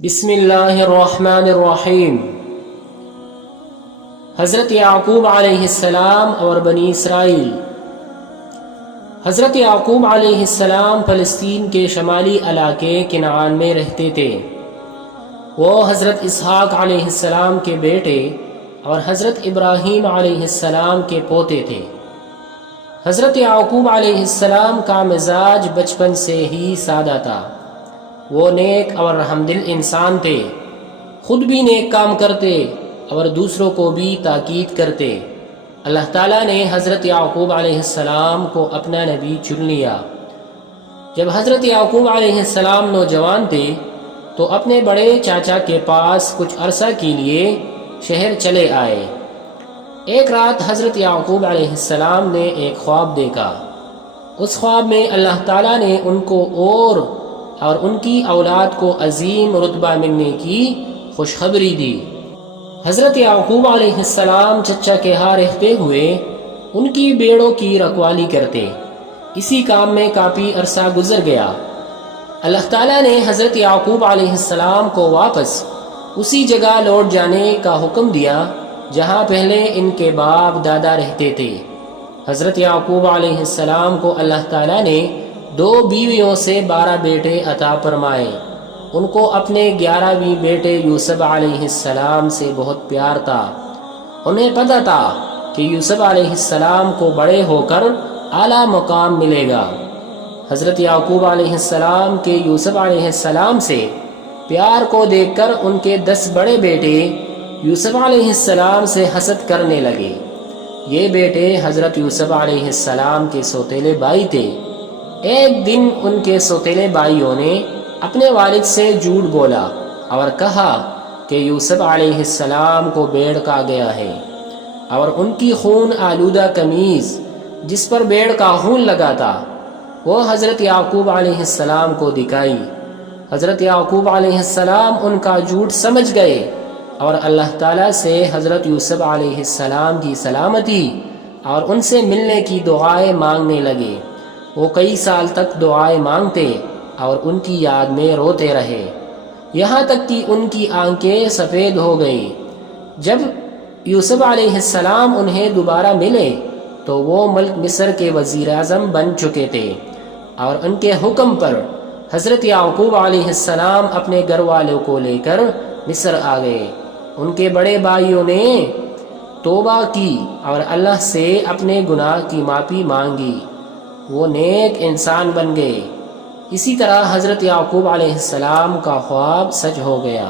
بسم اللہ الرحمن الرحیم۔ حضرت یعقوب علیہ السلام اور بنی اسرائیل۔ حضرت یعقوب علیہ السلام فلسطین کے شمالی علاقے کنعان میں رہتے تھے۔ وہ حضرت اسحاق علیہ السلام کے بیٹے اور حضرت ابراہیم علیہ السلام کے پوتے تھے۔ حضرت یعقوب علیہ السلام کا مزاج بچپن سے ہی سادہ تھا۔ وہ نیک اور رحمدل انسان تھے، خود بھی نیک کام کرتے اور دوسروں کو بھی تاکید کرتے۔ اللہ تعالیٰ نے حضرت یعقوب علیہ السلام کو اپنا نبی چن لیا۔ جب حضرت یعقوب علیہ السلام نوجوان تھے تو اپنے بڑے چاچا کے پاس کچھ عرصہ کے لیے شہر چلے آئے۔ ایک رات حضرت یعقوب علیہ السلام نے ایک خواب دیکھا۔ اس خواب میں اللہ تعالیٰ نے ان کو اور ان کی اولاد کو عظیم رتبہ ملنے کی خوشخبری دی۔ حضرت یعقوب علیہ السلام چچا کے ہاں رہتے ہوئے ان کی بیڑوں کی رکھوالی کرتے۔ اسی کام میں کافی عرصہ گزر گیا۔ اللہ تعالیٰ نے حضرت یعقوب علیہ السلام کو واپس اسی جگہ لوٹ جانے کا حکم دیا جہاں پہلے ان کے باپ دادا رہتے تھے۔ حضرت یعقوب علیہ السلام کو اللہ تعالیٰ نے 2 بیویوں سے 12 بیٹے عطا فرمائے۔ ان کو اپنے 11ویں بیٹے یوسف علیہ السلام سے بہت پیار تھا۔ انہیں پتہ تھا کہ یوسف علیہ السلام کو بڑے ہو کر اعلیٰ مقام ملے گا۔ حضرت یعقوب علیہ السلام کے یوسف علیہ السلام سے پیار کو دیکھ کر ان کے 10 بڑے بیٹے یوسف علیہ السلام سے حسد کرنے لگے۔ یہ بیٹے حضرت یوسف علیہ السلام کے سوتیلے بھائی تھے۔ ایک دن ان کے سوتیلے بھائیوں نے اپنے والد سے جھوٹ بولا اور کہا کہ یوسف علیہ السلام کو بھیڑ کھا گیا ہے، اور ان کی خون آلودہ قمیض جس پر بھیڑ کا خون لگا تھا وہ حضرت یعقوب علیہ السلام کو دکھائی۔ حضرت یعقوب علیہ السلام ان کا جھوٹ سمجھ گئے اور اللہ تعالیٰ سے حضرت یوسف علیہ السلام کی سلامتی اور ان سے ملنے کی دعائیں مانگنے لگے۔ وہ کئی سال تک دعائیں مانگتے اور ان کی یاد میں روتے رہے، یہاں تک کہ ان کی آنکھیں سفید ہو گئی۔ جب یوسف علیہ السلام انہیں دوبارہ ملے تو وہ ملک مصر کے وزیر اعظم بن چکے تھے، اور ان کے حکم پر حضرت یعقوب علیہ السلام اپنے گھر والوں کو لے کر مصر آ گئے۔ ان کے بڑے بھائیوں نے توبہ کی اور اللہ سے اپنے گناہ کی معافی مانگی۔ وہ نیک انسان بن گئے۔ اسی طرح حضرت یعقوب علیہ السلام کا خواب سچ ہو گیا۔